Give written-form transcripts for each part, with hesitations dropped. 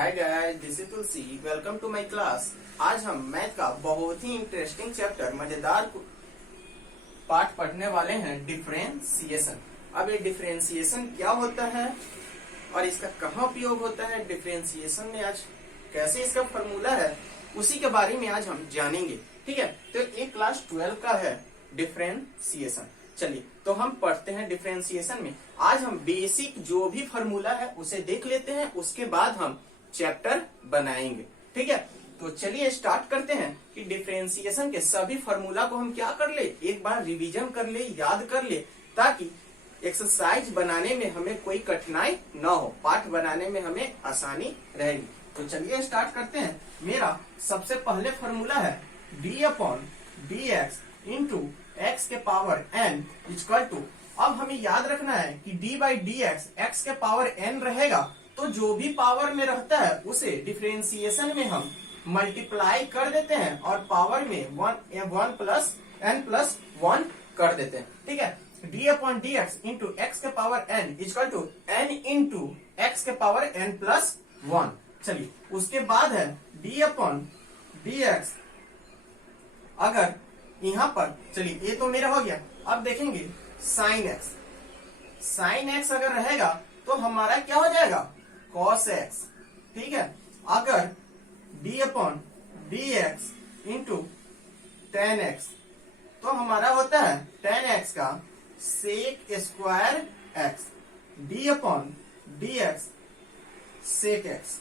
Hi guys, this is Tulsi. Welcome to my class. आज हम math का बहुत ही इंटरेस्टिंग चैप्टर मजेदार पाठ पढ़ने वाले हैं, डिफरेंशिएशन। अब ये डिफरेंशिएशन क्या होता है और इसका कहाँ उपयोग होता है, डिफरेंशिएशन में आज कैसे इसका फॉर्मूला है, उसी के बारे में आज हम जानेंगे। ठीक है, तो ये क्लास 12 का है डिफरेंशिएशन। चलिए तो हम पढ़ते हैं डिफरेंशिएशन में। आज हम बेसिक जो भी फॉर्मूला है उसे देख लेते हैं, उसके बाद हम चैप्टर बनाएंगे। ठीक है, तो चलिए स्टार्ट करते हैं कि डिफरेंशिएशन के सभी फॉर्मूला को हम क्या कर ले, एक बार रिवीजन कर ले, याद कर ले, ताकि एक्सरसाइज बनाने में हमें कोई कठिनाई न हो, पाठ बनाने में हमें आसानी रहेगी। तो चलिए स्टार्ट करते हैं। मेरा सबसे पहले फॉर्मूला है D upon d x into x के पावर n इक्वल टू। अब हमें याद रखना है कि d बाई डी एक्स के पावर n रहेगा, तो जो भी पावर में रहता है उसे डिफरेंशिएशन में हम मल्टीप्लाई कर देते हैं और पावर में वन प्लस n प्लस 1 कर देते हैं। ठीक है, d upon d x into x के power n equal to n into x के पावर n प्लस 1। चलिए उसके बाद है d अपॉन डी एक्स। अगर यहाँ पर, चलिए ये तो मेरा हो गया। अब देखेंगे साइन एक्स। साइन एक्स अगर रहेगा तो हमारा क्या हो जाएगा, कॉस एक्स। ठीक है, अगर d upon d x into tan x तो हमारा होता है टेन एक्स का sec square x. d upon d x sec x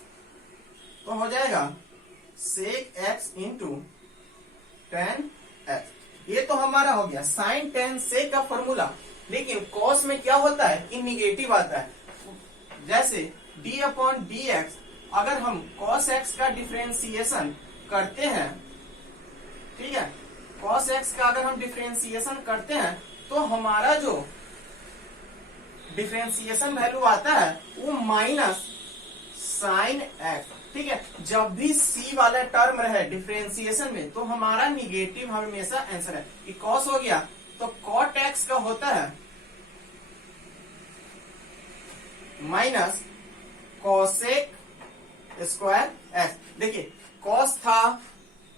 तो हो जाएगा sec x into tan x. ये तो हमारा हो गया साइन टेन सेक का फॉर्मूला। लेकिन कॉस में क्या होता है कि निगेटिव आता है। जैसे d अपॉन डी एक्स, अगर हम कॉस एक्स का डिफरेंशिएशन करते हैं, ठीक है, कॉस एक्स का अगर हम डिफरेंशिएशन करते हैं तो हमारा जो डिफरेंशिएशन वैल्यू आता है वो माइनस साइन एक्स। ठीक है, जब भी c वाला टर्म रहे डिफरेंशिएशन में तो हमारा निगेटिव हमेशा आंसर है। कि कॉस हो गया तो कॉट एक्स का होता है माइनस कॉसेक स्क्वायर एक्स। देखिए कॉस था,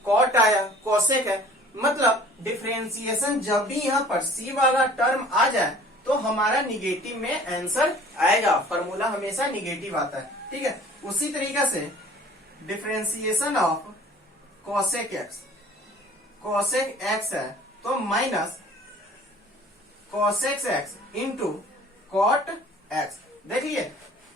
कॉट आया, कॉसेक है, मतलब डिफरेंशिएशन जब भी यहाँ पर c वाला टर्म आ जाए तो हमारा निगेटिव में आंसर आएगा। फॉर्मूला हमेशा निगेटिव आता है। ठीक है, उसी तरीका से differentiation of cosec x, cosec x है तो minus cosec x into cot x. देखिए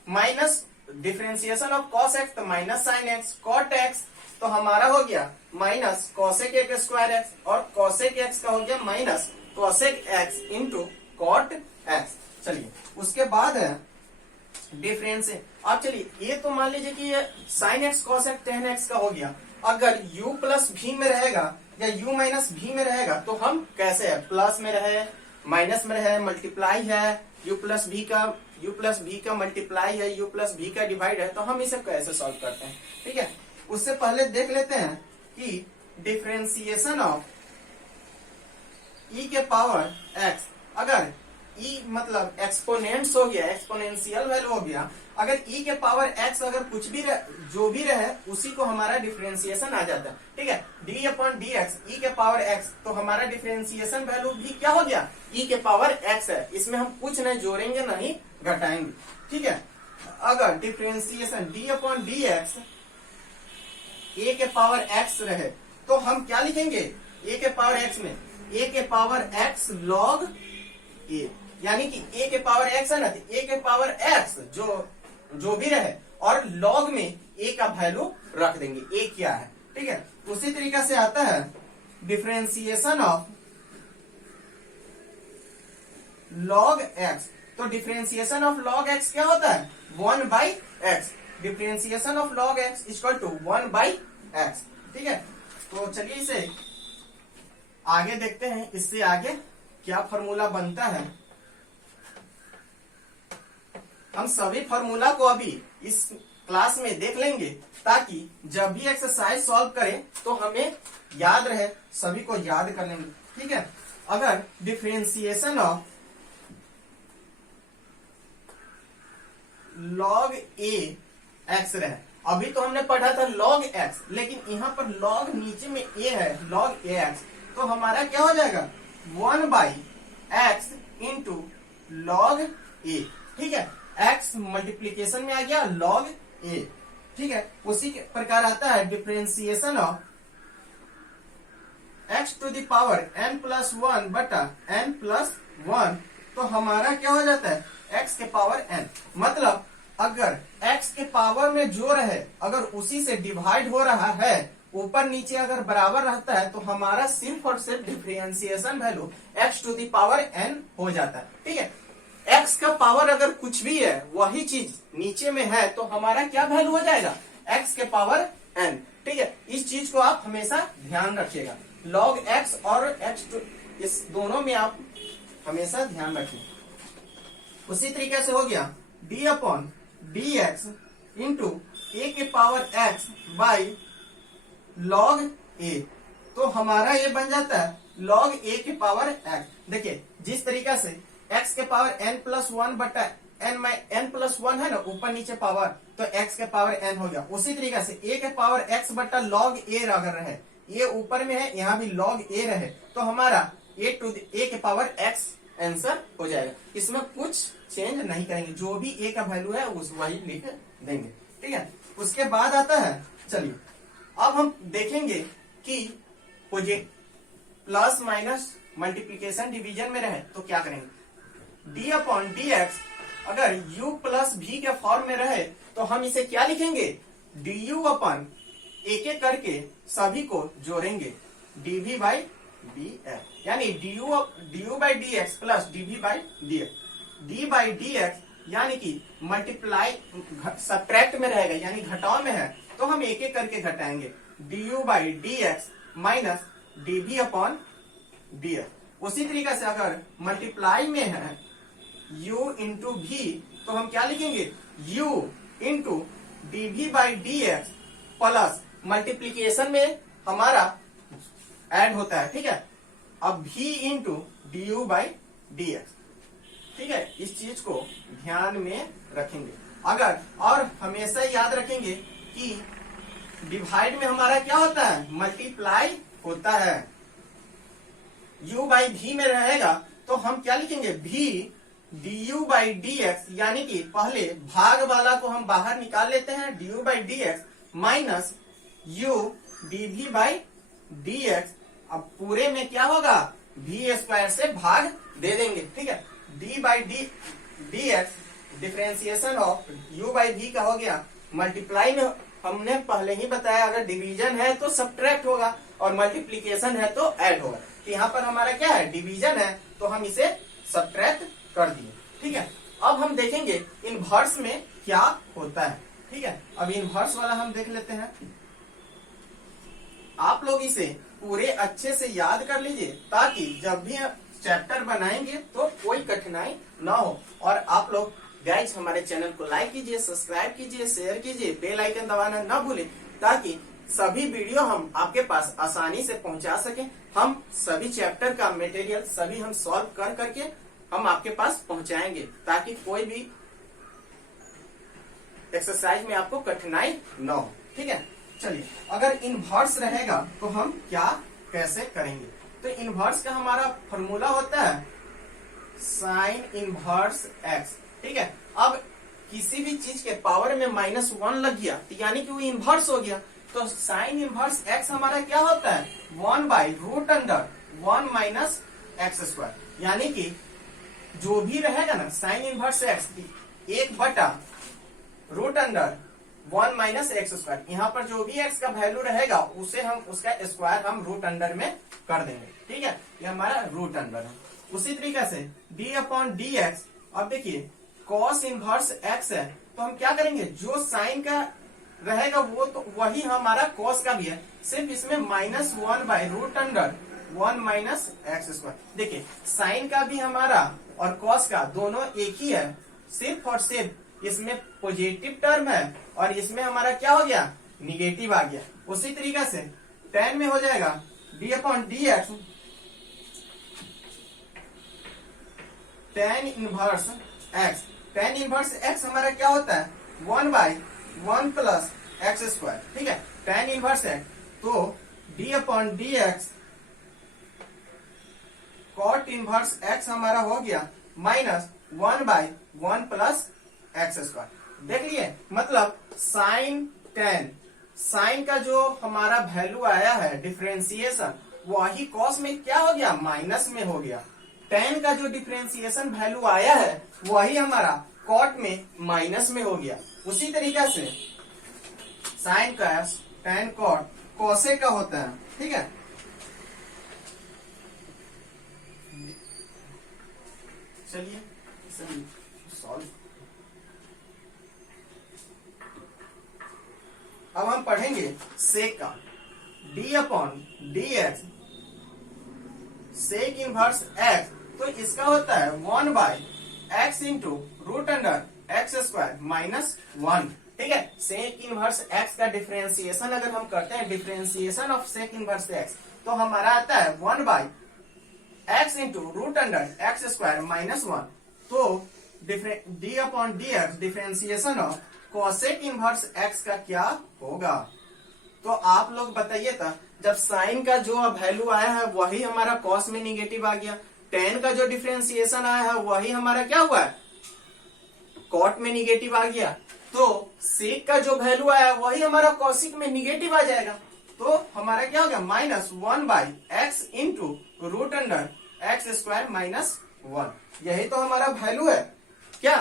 minus differentiation of cos x तो minus sine x, cot x तो हमारा हो गया minus cosec x square x, और कॉसेक एक्स का हो गया minus cosec x into cot x. चलिए उसके बाद है डिफरेंस। अब चलिए ये तो मान लीजिए कि ये sine x cos x ten x का हो गया। अगर u प्लस भी में रहेगा या u माइनस भी में रहेगा तो हम कैसे है, प्लस में रहे, माइनस में रहे, मल्टीप्लाई है, u प्लस भी का मल्टीप्लाई है, u प्लस भी का डिवाइड है, तो हम इसे कैसे सॉल्व करते हैं। ठीक है, उससे पहले देख लेते हैं कि डिफरेंशिएशन ऑफ e के पावर x, अगर e मतलब एक्सपोनेंट्स हो गया, एक्सपोनेंशियल वैल्यू हो गया, अगर e के पावर x अगर कुछ भी जो भी रहे उसी को हमारा डिफरेंशिएशन आ जाता है। ठीक है, d upon d x e के पावर x तो हमारा डिफरेंशिएशन वैल्यू भी क्या हो गया, e के पावर x है। इसमें हम कुछ नहीं जोड़ेंगे नहीं घटाएंगे। ठीक है, अगर differentiation d upon d x a के पावर x रहे तो हम क्या लिखेंगे, a के पावर x में a के पावर x log a, यानी कि a के पावर x है ना, तो a के पावर x जो भी रहे और log में a का वैल्यू रख देंगे, a क्या है। ठीक है, उसी तरीका से आता है डिफरेंशिएशन ऑफ log x। तो डिफरेंशिएशन ऑफ log x क्या होता है, 1 by x. Differentiation of log x equal to 1 by x. ठीक है, तो चलिए इसे आगे देखते हैं, इससे आगे क्या फॉर्मूला बनता है। हम सभी फॉर्मूला को अभी इस क्लास में देख लेंगे ताकि जब भी एक्सरसाइज सॉल्व करें तो हमें याद रहे, सभी को याद कर लेंगे। ठीक है, अगर differentiation of log a x रहे, अभी तो हमने पढ़ा था log x, लेकिन यहाँ पर log नीचे में a है, log ax, तो हमारा क्या हो जाएगा 1/x इंटू log a। ठीक है, x मल्टीप्लीकेशन में आ गया log a। ठीक है, उसी के प्रकार आता है differentiation of x to the power n plus 1 बटा n प्लस 1, तो हमारा क्या हो जाता है x के पावर n। मतलब अगर x के पावर में जो रहे अगर उसी से डिवाइड हो रहा है, ऊपर नीचे अगर बराबर रहता है, तो हमारा सिर्फ और सिर्फ differentiation value x to the power n हो जाता है। ठीक है, x का पावर अगर कुछ भी है वही चीज नीचे में है, तो हमारा क्या वैल्यू हो जाएगा x के पावर n। ठीक है, इस चीज को आप हमेशा ध्यान रखिएगा, log x और x टू, इस दोनों में आप हमेशा ध्यान रखें। उसी तरीके से हो गया d upon d x into a के power x by log a, तो हमारा ये बन जाता है log a के पावर x। देखिए जिस तरीका से x के पावर n प्लस 1 बटा n प्लस 1 है ना, ऊपर नीचे पावर, तो x के पावर n हो गया। उसी तरीके से a के पावर x बटा log a अगर रहे, ये ऊपर में है, यहाँ भी log a रहे, तो हमारा a के पावर x आंसर हो जाएगा। इसमें कुछ चेंज नहीं करेंगे, जो भी a का वैल्यू है उस वही लिख देंगे। ठीक है, उसके बाद आता है, चलिए अब हम देखेंगे कि प्लस माइनस मल्टीप्लीकेशन डिवीजन में रहे तो क्या करेंगे। d अपॉन डी एक्स अगर u प्लस v के फॉर्म में रहे तो हम इसे क्या लिखेंगे, du अपॉन एक एक करके सभी को जोड़ेंगे dv बाई dx, यानी du by D x plus dv by dx। d by D x यानी कि मल्टीप्लाई सब्ट्रैक्ट में रहेगा, यानी घटाव में है, तो हम एक एक करके घटाएंगे du by D x minus dv upon dx। उसी तरीके से अगर मल्टीप्लाई में है u इंटू v, तो हम क्या लिखेंगे u into dv by D x plus multiplication में हमारा ऐड होता है। ठीक है, अब v into du by D x. ठीक है, इस चीज को ध्यान में रखेंगे। अगर और हमेशा याद रखेंगे कि डिवाइड में हमारा क्या होता है, मल्टीप्लाई होता है। u बाई v में रहेगा तो हम क्या लिखेंगे v du by D x, यानी कि पहले भाग वाला को हम बाहर निकाल लेते हैं du by D x minus u dv by D x. अब पूरे में क्या होगा, v स्क्वायर से भाग दे देंगे। ठीक है, d by D x differentiation of u by v का हो गया। मल्टीप्लाई में हमने पहले ही बताया अगर डिवीजन है तो सब्ट्रैक्ट होगा और मल्टीप्लीकेशन है तो ऐड होगा। तो यहाँ पर हमारा क्या है, डिवीजन है, तो हम इसे सब्ट्रैक्ट कर दिए। ठीक है, अब हम देखेंगे इनवर्स में क्या होता है। ठीक है, अब इनवर्स वाला हम देख लेते हैं। आप लोग इसे पूरे अच्छे से याद कर लीजिए ताकि जब भी चैप्टर बनाएंगे तो कोई कठिनाई ना हो। और आप लोग गाइज हमारे चैनल को लाइक कीजिए, सब्सक्राइब कीजिए, शेयर कीजिए, बेल आइकन दबाना ना भूलें ताकि सभी वीडियो हम आपके पास आसानी से पहुंचा सकें। हम सभी चैप्टर का मटेरियल सभी हम सॉल्व कर करके हम आपके पास पहुंचाएंगे ताकि कोई भी एक्सरसाइज में आपको कठिनाई न हो। ठीक है, चलिए अगर इनवर्स रहेगा तो हम क्या कैसे करेंगे। तो इनवर्स का हमारा फॉर्मूला होता है साइन इनवर्स एक्स। ठीक है, अब किसी भी चीज के पावर में -1 लग गया तो यानी कि वो इनवर्स हो गया। तो साइन इनवर्स एक्स हमारा क्या होता है 1/√1 माइनस एक्स स्क्वायर, यानी कि जो भी रहेगा ना sine inverse x 1/√1 minus x square, यहाँ पर जो भी एक्स का वैल्यू रहेगा उसे हम उसका स्क्वायर हम रूट अंडर में कर देंगे। ठीक है, ये हमारा रूट अंडर है। उसी तरीके से d अपॉन डी एक्स, अब देखिए कॉस इनवर्स एक्स है तो हम क्या करेंगे, जो साइन का रहेगा वो तो वही हमारा कॉस का भी है, सिर्फ इसमें -1/√1 माइनस एक्स स्क्वायर। देखिए साइन का भी हमारा और कॉस का दोनों एक ही है, सिर्फ और सिर्फ इसमें पॉजिटिव टर्म है और इसमें हमारा क्या हो गया निगेटिव आ गया। उसी तरीके से tan में हो जाएगा d upon d x, tan inverse x. tan inverse x हमारा क्या होता है 1/1 प्लस एक्स स्क्वायर, ठीक है, tan इनवर्स एक्स, तो d upon d x cot inverse x हमारा हो गया माइनस 1/1 प्लस एक्स स्क्वायर। देख लिए, मतलब साइन tan, साइन का जो हमारा वैल्यू आया है डिफरेंशिएशन, वही कॉस में क्या हो गया, माइनस में हो गया। tan का जो डिफरेंशिएशन वैल्यू आया है वही हमारा कॉट में माइनस में हो गया। उसी तरीके से साइन का tan कॉट कॉसे का होता है, ठीक है। चलिए सॉल्व। अब हम पढ़ेंगे सेक का, d upon d x sec inverse x, तो इसका होता है 1/x into root under x square minus 1, ठीक है। सेक इनवर्स x का डिफरेंशिएशन अगर हम करते हैं, differentiation of sec inverse x, तो हमारा आता है 1/x into root under x square minus 1। तो d upon d x differentiation of cosec inverse x का क्या होगा। तो आप लोग बताइए था, जब साइन का जो वैल्यू आया है वही हमारा कॉस में निगेटिव आ गया, tan का जो डिफरेंशिएशन आया है वही हमारा क्या हुआ है, कॉट में निगेटिव आ गया। तो सेक का जो वैल्यू आया है वही हमारा कॉसिक में निगेटिव आ जाएगा। तो हमारा क्या हो गया, minus 1/x into root under x square minus 1। यही तो हमारा वैल्यू है क्या।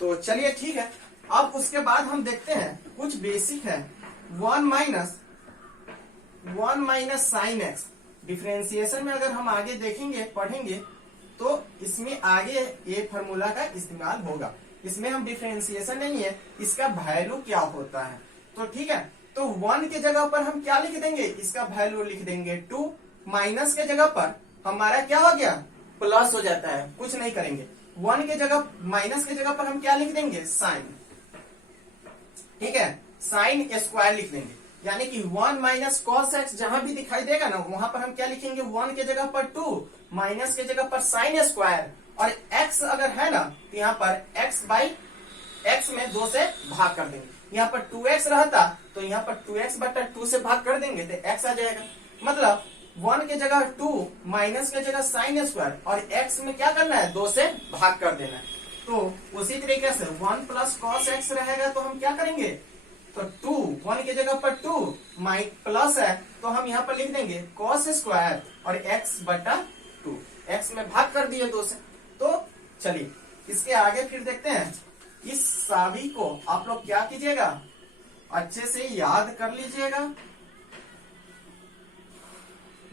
तो चलिए ठीक है, अब उसके बाद हम देखते हैं कुछ बेसिक है। 1 माइनस साइन एक्स डिफरेंशिएशन में अगर हम आगे देखेंगे पढ़ेंगे तो इसमें आगे ये फॉर्मूला का इस्तेमाल होगा। इसमें हम डिफरेंशिएशन नहीं है, इसका वैल्यू क्या होता है। तो ठीक है, तो 1 के जगह पर हम क्या लिख देंगे, इसका वैल्यू लिख देंगे 2, माइनस के जगह पर हमारा क्या हो गया, प्लस हो जाता है, कुछ नहीं करेंगे। 1 के जगह माइनस के जगह पर हम क्या लिख देंगे, साइन, ठीक है, साइन स्क्वायर लिख देंगे। यानी कि 1 माइनस कॉस एक्स जहां भी दिखाई देगा ना वहां पर हम क्या लिखेंगे, 1 के जगह पर 2, माइनस के जगह पर साइन स्क्वायर, और x अगर है ना तो यहाँ पर x में 2 से भाग कर देंगे। यहाँ पर 2x रहता तो यहाँ पर 2x/2 से भाग कर देंगे तो x आ जाएगा। मतलब 1 के जगह 2, माइनस के जगह साइन स्क्वायर, और x में क्या करना है, 2 से भाग कर देना है। तो उसी तरीके से 1 प्लस कॉस एक्स रहेगा तो हम क्या करेंगे, तो 2, 1 की जगह पर 2 प्लस है तो हम यहाँ पर लिख देंगे कॉस स्क्वायर और x/2, x में भाग कर दिए 2 से। तो चलिए इसके आगे फिर देखते हैं। इस सभी को आप लोग क्या कीजिएगा, अच्छे से याद कर लीजिएगा,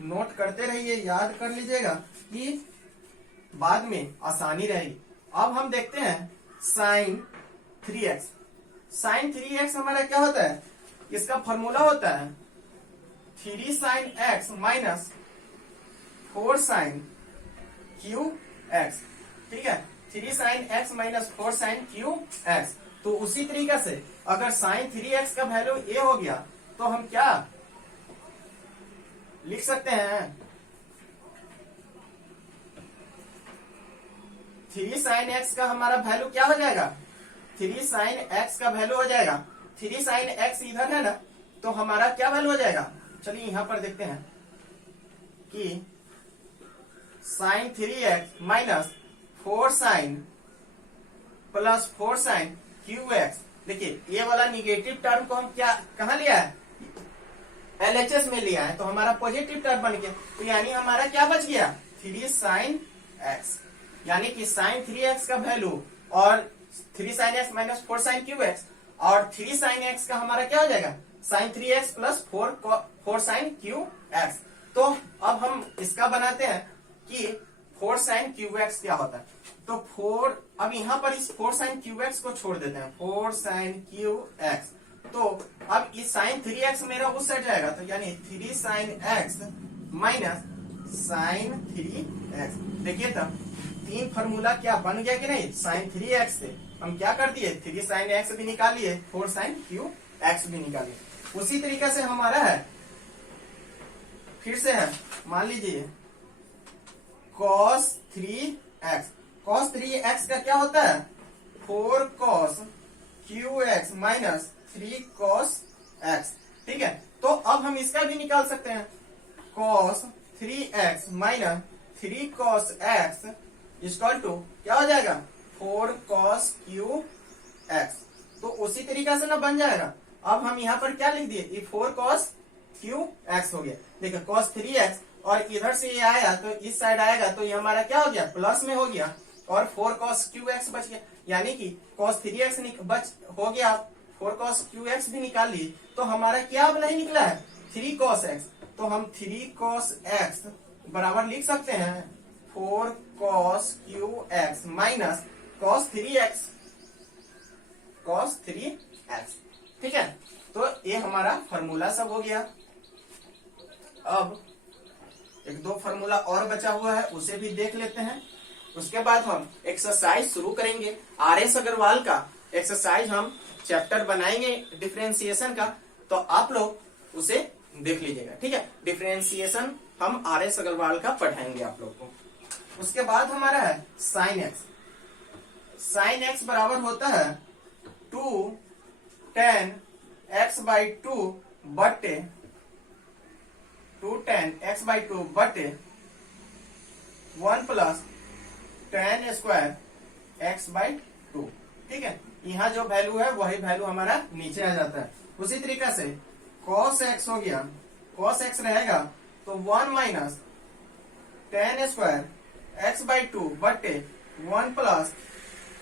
नोट करते रहिए, याद कर लीजिएगा कि बाद में आसानी रहेगी। अब हम देखते हैं साइन 3x। साइन 3x हमारा क्या होता है, इसका फॉर्मूला होता है 3 sine x minus 4 sine cube x, ठीक है, 3 sine x minus 4 sine cube x. तो उसी तरीके से अगर साइन 3x का वैल्यू a हो गया तो हम क्या लिख सकते हैं, 3 साइन x का हमारा वैल्यू क्या हो जाएगा, 3 साइन x का वैल्यू हो जाएगा, 3 साइन x इधर है ना तो हमारा क्या वैल्यू हो जाएगा। चलिए यहां पर देखते हैं कि sine 3x minus 4 sine plus 4 sine cube x. देखिए ये वाला निगेटिव टर्म को हम क्या कहा लिया है, एलएचएस में लिया है, तो हमारा पॉजिटिव टर्म बन गया। तो यानी हमारा क्या बच गया, 3 साइन एक्स, यानी कि साइन 3x का वैल्यू और 3 sine x minus 4 sine cube x, और 3 साइन एक्स का हमारा क्या हो जाएगा, sine 3x plus 4 sine cube x. तो अब हम इसका बनाते हैं कि 4 साइन क्यू एक्स क्या होता है। तो 4, अब यहां पर इस 4 साइन क्यू एक्स को छोड़ देते हैं, 4 साइन क्यू एक्स। तो अब इस साइन 3x मेरा उस साइड जाएगा, तो यानी 3 sine x minus sign 3x। देखिए तब 3 फॉर्मूला क्या बन गया कि नहीं, साइन 3x से हम क्या कर दिए, 3 साइन x भी निकालिए, 4 साइन क्यू एक्स भी निकालिए। उसी तरीके से हमारा है, फिर से है, मान लीजिए cos 3x। cos 3x का क्या होता है, 4 cos Q x minus 3 cos x. ठीक है, तो अब हम इसका भी निकाल सकते हैं, cos 3x minus 3 cos x equal to क्या हो जाएगा 4 cos q x। तो उसी तरीका से ना बन जाएगा। अब हम यहाँ पर क्या लिख दिए, ये 4 cos q x हो गया। देखो cos 3x और इधर से ये आया तो इस साइड आएगा तो ये हमारा क्या हो गया, प्लस में हो गया और 4 cos q x बच गया। यानी कि cos 3x बच हो गया, 4 cos q x भी निकाल लिए तो हमारा क्या अब नहीं निकला है 3 cos x। तो हम 3 cos x बराबर लिख सकते हैं 4 cos q x minus cos 3x, cos 3x। ठीक है, तो ये हमारा फॉर्मूला सब हो गया। अब एक दो फॉर्मूला और बचा हुआ है, उसे भी देख लेते हैं। उसके बाद हम एक्सरसाइज शुरू करेंगे। आर.एस. अग्रवाल का एक्सरसाइज हम चैप्टर बनाएंगे डिफरेंशिएशन का, तो आप लोग उसे देख लीजिएगा। ठीक है, डिफरेंशिएशन हम आर.एस. अग्रवाल का पढ़ाएंगे आप लोग को। उसके बाद हमारा है साइन एक्स। साइन एक्स बराबर होता है 2 tan x/2 बटे 2 tan x/2 बटे 1 प्लस tan स्क्वायर x/2। ठीक है, यहाँ जो वैल्यू है वही वैल्यू हमारा नीचे आ जाता है। उसी तरीका से cos x हो गया, cos x रहेगा तो 1 माइनस tan स्क्वायर x/2 बटे 1 प्लस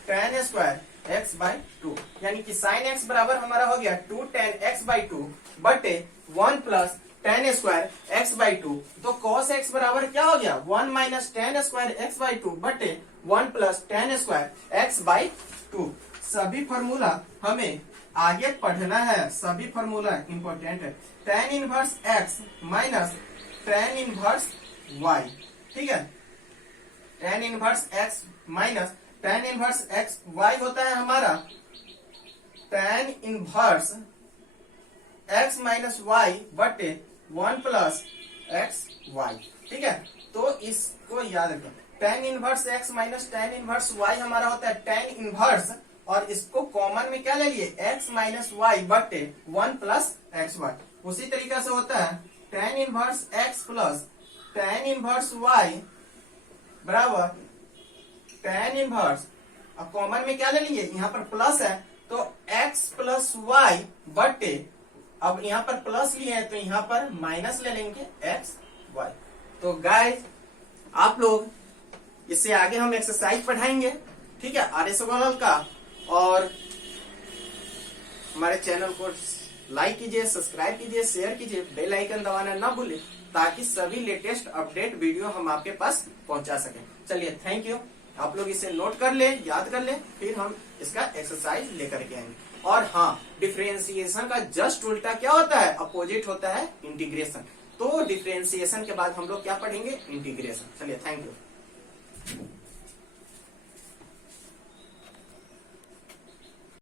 tan स्क्वायर x/2। यानी कि sin x बराबर हमारा हो गया 2 tan x/2 बटे 1 प्लस tan स्क्वायर x/2। तो cos x बराबर क्या हो गया 1 माइनस tan स्क्वायर x/2 बटे 1 प्लस tan स्क्वायर x/2। सभी फॉर्मूला हमें आगे पढ़ना है, सभी फॉर्मूला इंपॉर्टेंट है। tan inverse x minus tan inverse y। ठीक है, tan inverse x minus tan inverse x y होता है हमारा tan inverse x minus y बटे 1 प्लस एक्स वाई। ठीक है, तो इसको याद रखें, tan inverse x minus tan inverse y हमारा होता है tan इनवर्स, और इसको कॉमन में क्या ले लिए x माइनस वाई बटे 1 प्लस एक्स वाई। उसी तरीका से होता है tan inverse x plus tan inverse y बराबर tan इनवर्स, अब कॉमन में क्या ले लिए, यहाँ पर प्लस है तो x प्लस वाई बटे, अब यहाँ पर प्लस लिए हैं तो यहाँ पर माइनस ले लेंगे x y। तो गाइस आप लोग इससे आगे हम एक्सरसाइज पढ़ाएंगे। ठीक है, आर.एस. अग्रवाल का, और हमारे चैनल को लाइक कीजिए, सब्सक्राइब कीजिए, शेयर कीजिए, बेल आइकन दबाना ना भूलें ताकि सभी लेटेस्ट अपडेट वीडियो हम आपके पास पहुंचा सकें। चलिए, थैंक यू। आप लोग इसे नोट कर ले, याद कर ले, फिर हम इसका एक्सरसाइज लेकर के आएंगे। और हाँ, डिफरेंशिएशन का जस्ट उल्टा क्या होता है, अपोजिट होता है इंटीग्रेशन। तो डिफरेंशिएशन के बाद हम लोग क्या पढ़ेंगे, इंटीग्रेशन। चलिए, थैंक यू।